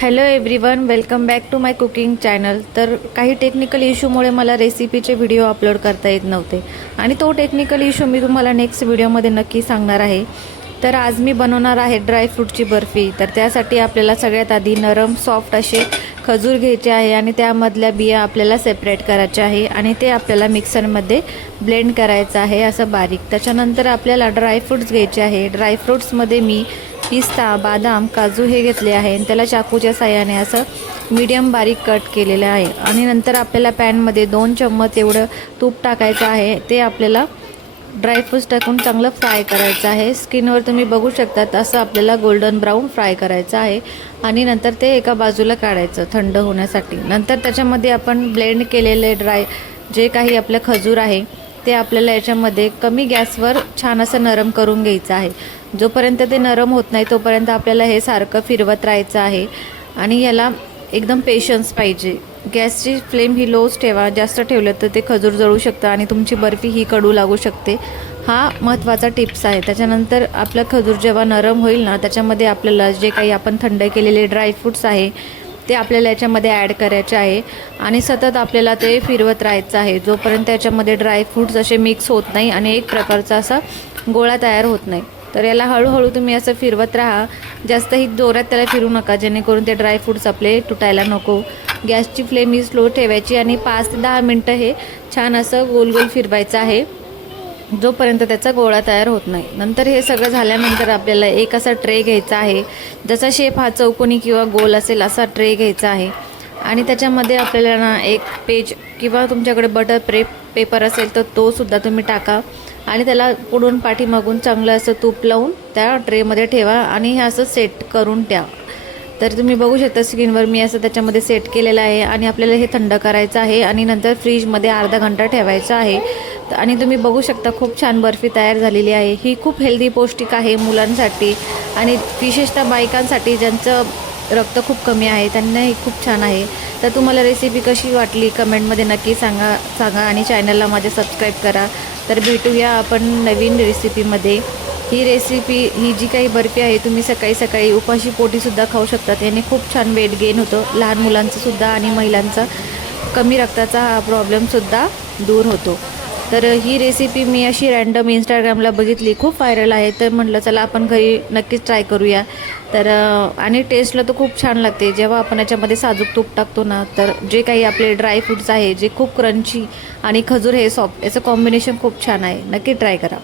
Hello everyone, welcome back to my cooking channel. तर काही technical इश्यूमुळे मला रेसिपीचे व्हिडिओ अपलोड करता येत नव्हते आणि तो टेक्निकल इश्यू मी तुम्हाला नेक्स्ट व्हिडिओमध्ये नक्की सांगणार आहे. तर आज मी बनवणार आहे ड्रायफ्रूटची बर्फी. तर त्यासाठी आपल्याला सगळ्यात आधी नरम सॉफ्ट असे खजूर घ्यायचे आहे आणि त्यामधल्या बिया आपल्याला सेपरेट करायच्या आहे आणि ते आपल्याला मिक्सरमध्ये ब्लेंड करायचं आहे असं बारीक. त्याच्यानंतर आपल्याला ड्रायफ्रूट्स घ्यायचे आहे. ड्रायफ्रूट्समध्ये मी पिस्ता, बादाम, काजू हे घेतले आहे आणि त्याला चाकूच्या साहाय्याने असं मीडियम बारीक कट केलेलं आहे. आणि नंतर आपल्याला पॅनमध्ये 2 चम्मच एवढं तूप टाकायचं आहे. ते आपल्याला ड्रायफ्रूट्स टाकून चांगलं फ्राय करायचं आहे. स्किनवर तुम्ही बघू शकतात असं आपल्याला गोल्डन ब्राऊन फ्राय करायचं आहे आणि नंतर ते एका बाजूला काढायचं थंड होण्यासाठी. नंतर त्याच्यामध्ये आपण ब्लेंड केलेले जे काही आपलं खजूर आहे ते आपल्याला याच्यामध्ये कमी गॅसवर छान असं नरम करून घ्यायचं आहे. जोपर्यंत ते नरम होत नाही तोपर्यंत आपल्याला हे सारखं फिरवत राहायचं आहे आणि याला एकदम पेशन्स पाहिजे. गॅसची फ्लेम ही लोच ठेवा. जास्त ठेवलं तर ते खजूर जळू शकतं आणि तुमची बर्फी ही कडू लागू शकते. हा महत्त्वाचा टिप्स आहे. त्याच्यानंतर आपलं खजूर जेव्हा नरम होईल ना, त्याच्यामध्ये आपल्याला जे काही आपण थंड केलेले ड्रायफ्रूट्स आहे ते आपल्याला याच्यामध्ये ॲड करायचे आहे आणि सतत आपल्याला ते फिरवत राहायचं आहे जोपर्यंत त्याच्यामध्ये ड्रायफ्रूट्स असे मिक्स होत नाही आणि एक प्रकारचा असा गोळा तयार होत नाही. तर याला हळूहळू तुम्ही असं फिरवत राहा. जास्तही जोरात त्याला फिरू नका जेणेकरून ते ड्रायफ्रूट्स आपले तुटायला नको. गॅसची फ्लेम ही स्लो ठेवायची आणि 5 ते 10 मिनटं हे छान असं गोल गोल फिरवायचं आहे जोपर्यंत त्याचा गोळा तयार होत नाही. नंतर हे सगळं झाल्यानंतर आपल्याला एक असा ट्रे घ्यायचा आहे. जसा शेप हा चौकोनी किंवा गोल असेल असा ट्रे घ्यायचा आहे आणि त्याच्यामध्ये आपल्याला ना एक पेज किंवा तुमच्याकडे बटर पेपर असेल तर तो सुद्धा तुम्ही टाका आणि त्याला पुढून पाठीमागून चांगलं असं तूप लावून त्या ट्रेमध्ये ठेवा आणि हे असं सेट करून ठेवा. तर तुम्ही बघू शकता स्क्रीनवर मी असं त्याच्यामध्ये सेट केलेलं आहे आणि आपल्याला हे थंड करायचं आहे आणि नंतर फ्रीजमध्ये अर्धा घंटा ठेवायचं आहे. आणि तुम्ही बघू शकता खूप छान बर्फी तयार झालेली आहे. ही खूप हेल्दी पौष्टिक आहे मुलांसाठी आणि विशेषतः बायकांसाठी ज्यांचं रक्त खूप कमी आहे त्यांनाही खूप छान आहे. तर तुम्हाला रेसिपी कशी वाटली कमेंटमध्ये नक्की सांगा आणि चॅनलला माझे सबस्क्राईब करा. तर भेटूया आपण नवीन रेसिपीमध्ये. ही रेसिपी ही जी काही बर्फी आहे तुम्ही सकाळी सकाळी उपाशी पोटीसुद्धा खाऊ शकतात. याने खूप छान वेट गेन होतं लहान मुलांचंसुद्धा आणि महिलांचा कमी रक्ताचा हा प्रॉब्लेमसुद्धा दूर होतो. तर ही रेसिपी मी अशी रॅन्डम इंस्टाग्रामला बघितली, खूप व्हायरल आहे. तर म्हटलं चला आपण घरी नक्कीच ट्राय करूया. तर आणि टेस्टला तर खूप छान लागते. जेव्हा आपण याच्यामध्ये साजूक तूप टाकतो ना, तर जे काही आपले ड्रायफ्रूट्स आहे जे खूप क्रंची आणि खजूर हे सॉफ्ट याचं कॉम्बिनेशन खूप छान आहे. नक्की ट्राय करा.